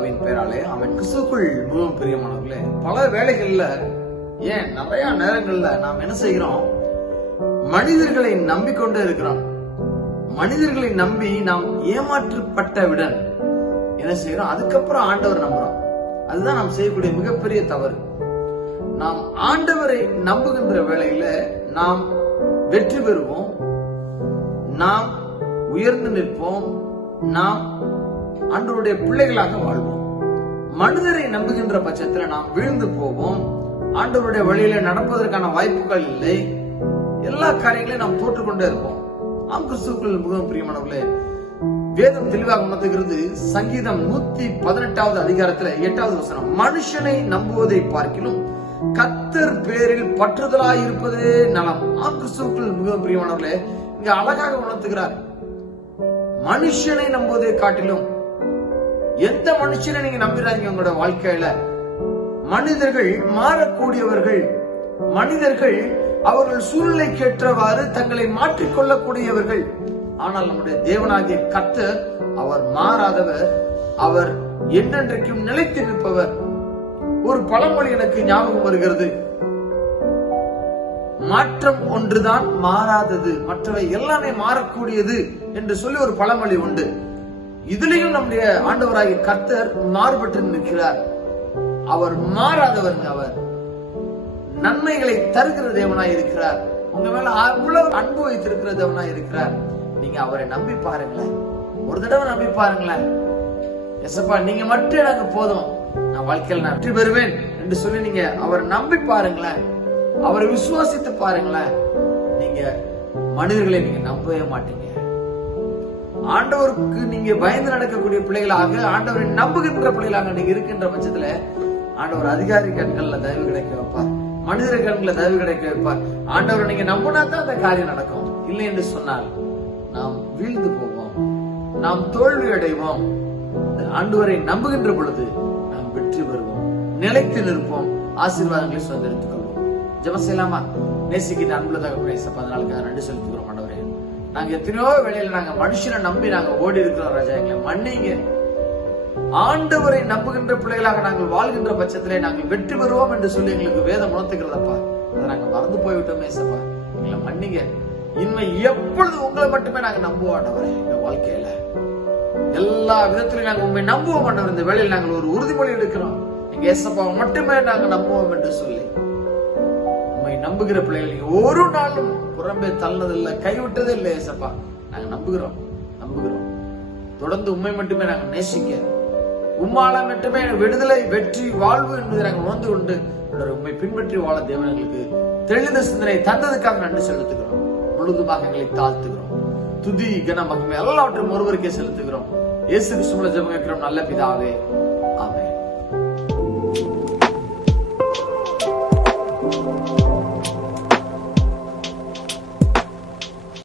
பிதாவின் பெயராலே அவன் கிறிஸ்துவுக்குள் மிகவும் பிரியமானவர்களே, பல வேளைகள்ல ஏன் நிறைய நேரங்கள்ல நாம் என்ன செய்கிறோம்? மனிதர்களை நம்பிக்கொண்டே இருக்கிறோம். மனிதர்களை நம்பி நாம் ஏமாற்றப்பட்டவுடன் என்ன செய்யறோம்? அதுக்கப்புறம் ஆண்டவர் நம்புறோம். அதுதான் நாம் செய்யக்கூடிய மிகப்பெரிய தவறு. நாம் ஆண்டவரை நம்புகின்ற வேளையில நாம் வெற்றி பெறுவோம், நாம் உயர்ந்து நிற்போம், நாம் ஆண்டவருடைய பிள்ளைகளாக வாழ்வோம். மனிதரை நம்புகின்ற பட்சத்தில் நாம் வீழ்ந்து போவோம். ஆண்டவருடைய வழியில நடப்பதற்கான வாய்ப்புகள் இல்லை. எல்லா காரியங்களையும் நாம் தோற்றுக்கொண்டே இருப்போம். ஆம் கிறிஸ்துவுக்குள் மிகவும் பிரியமானவர்களே, வேதம் தெளிவாக உணர்த்துகிறது. சங்கீதம் 118வது அதிகாரத்துல 8வது வசனம், மனுஷனை நம்புவதை பார்க்கிலும் கர்த்தர் பேரில் பற்றுதலாய் இருப்பதே நலம். ஆம் கிறிஸ்துவுக்குள் மிகவும் பிரியமானவர்களே, இங்க அழகாக உணர்த்துகிறார். மனுஷனை நம்புவதை காட்டிலும் எந்த மனுஷனை நீங்க நம்புறாங்க உங்களோட வாழ்க்கையில? மனிதர்கள் மாறக்கூடியவர்கள், மனிதர்கள் அவர்கள் சூழ்நிலைக்கு ஏற்றவாறு தங்களை மாற்றிக்கொள்ளக்கூடியவர்கள். ஆனால் நம்முடைய தேவனாகிய கர்த்தர் அவர் மாறாதவர், அவர் என்றென்றைக்கும் நிலைத்து நிற்பவர். ஒரு பழமொழி எனக்கு ஞாபகம் வருகிறது, மாற்றம் ஒன்றுதான் மாறாதது, மற்றவை எல்லாமே மாறக்கூடியது என்று சொல்லி ஒரு பழமொழி உண்டு. இதுலயும் நம்முடைய ஆண்டவராகிய கர்த்தர் மாறுபட்டு நிற்கிறார். அவர் மாறாதவர், அவர் நன்மைகளை தருகிற தேவனாய் இருக்கிறார். உங்க மேல அவ்வளவு அன்பு வைத்திருக்கிற தேவனாய் இருக்கிறார். நீங்க அவரை நம்பி பாருங்களேன், ஒரு தடவை நம்பி பாருங்களேன். எசப்பா, நீங்க மட்டும் எனக்கு போதும், நான் வாழ்க்கையில் நான் வெற்றி பெறுவேன் என்று சொல்லி நீங்க அவரை நம்பி பாருங்களேன், அவரை விசுவாசித்து பாருங்களேன். நீங்க மனிதர்களை நீங்க நம்பவே மாட்டீங்க. ஆண்டவருக்கு நீங்க பயந்து நடக்கக்கூடிய பிள்ளைகளாக, ஆண்டவரை நம்புகின்ற பிள்ளைகளாக நீங்க இருக்கின்ற பட்சத்துல ஆண்டவர் அதிகாரி கண்கள்ல தயவு கிடைக்க வைப்பார், மனிதர் கண்களை தயவு கிடைக்க வைப்பார். ஆண்டவரை நீங்க நம்பினா தான் அந்த காரியம் நடக்கும். இல்லை என்று சொன்னால் நாம் வீழ்ந்து போவோம், நாம் தோல்வி அடைவோம். ஆண்டவரை நம்புகின்ற பொழுது நாம் வெற்றி பெறுவோம், நிலைத்து நிற்போம், ஆசீர்வாதங்களை சுதந்திரித்துக் கொள்வோம். ஜெபம் செய்யலாமா? நேசிக்கிட்ட அன்புள்ளதாக அதனால நன்றி செலுத்துகிறோம். ஆண்டவரே, நாங்க எத்தனையோ வேளையில நாங்க மனுஷனை நம்பி நாங்க ஓடி இருக்கிறோம். ராஜா, எங்களை மன்னிங்க. ஆண்டவரை நம்புகின்ற பிள்ளைகளாக நாங்கள் வாழ்கின்ற பட்சத்திலே நாங்கள் வெற்றி பெறுவோம் என்று சொல்லி எங்களுக்கு வேதம் உணர்த்துகிறதப்பா. அதை நாங்க மறந்து போய்விட்டோமே ஏசப்பா, எங்களை மன்னிங்க. இனிமே எப்பொழுது உங்களை மட்டுமே நாங்க நம்புவோம் ஆண்டவரே. எங்க வாழ்க்கையில எல்லா விதத்திலும் நாங்க உண்மை நம்புவோம் ஆண்டவர். இந்த வேளையில் நாங்கள் ஒரு உறுதிமொழி எடுக்கிறோம், எங்க ஏசப்பாவை மட்டுமே நாங்க நம்புவோம் என்று சொல்லி. உண்மை நம்புகிற பிள்ளைகள் ஒரு நாளும் புறம்பே தள்ளதில்லை, கைவிட்டதே இல்லை ஏசப்பா. நாங்க நம்புகிறோம். தொடர்ந்து உண்மை மட்டுமே நாங்க நேசிக்க, உம்மால மட்டுமே விடுதலை, வெற்றி, வாழ்வு என்பதை நாங்கள் உணர்ந்து கொண்டு உண்மை பின்பற்றி வாழ தேவனுக்கு தெளிந்த சிந்தனை தந்ததுக்காக நன்றி செலுத்துகிறோம். முழுதுமாக எங்களை தாழ்த்துகிறோம். துதி, கன, மகிமை எல்லாவற்றையும் ஒருவருக்கே செலுத்துகிறோம். இயேசு கிறிஸ்துவின் ஜெபம் கேட்கிறோம் நல்ல பிதாவே, ஆமென்.